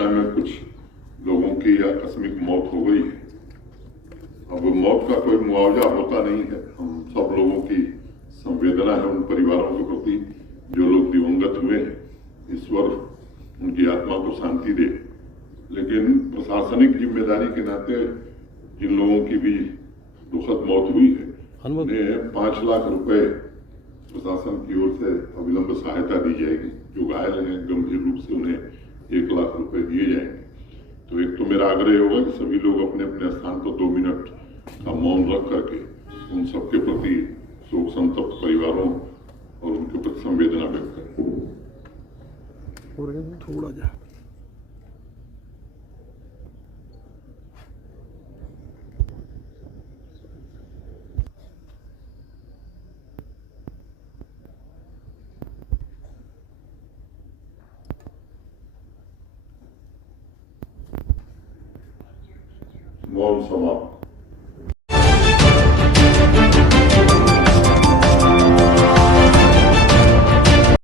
घटना में कुछ लोगों की आकस्मिक मौत हो गई है। अब मौत का कोई मुआवजा होता नहीं है। हम सब लोगों की संवेदना है उन परिवारों के प्रति जो लोग दिवंगत हुए हैं। ईश्वर उनकी आत्मा को शांति दे। लेकिन प्रशासनिक जिम्मेदारी के नाते जिन लोगों की भी दुखद मौत हुई है उन्हें 5 लाख रुपए प्रशासन की ओर से अविलंब सहायता दी जाएगी। जो घायल हैं गंभीर रूप से उन्हें 1 लाख रुपए दिए जाएंगे। तो एक तो मेरा आग्रह होगा कि सभी लोग अपने अपने स्थान पर 2 मिनट का मौन रख करके उन सबके प्रति शोक संतप्त परिवारों और उनके प्रति संवेदना व्यक्त करें। थोड़ा जा मौन समाप्त।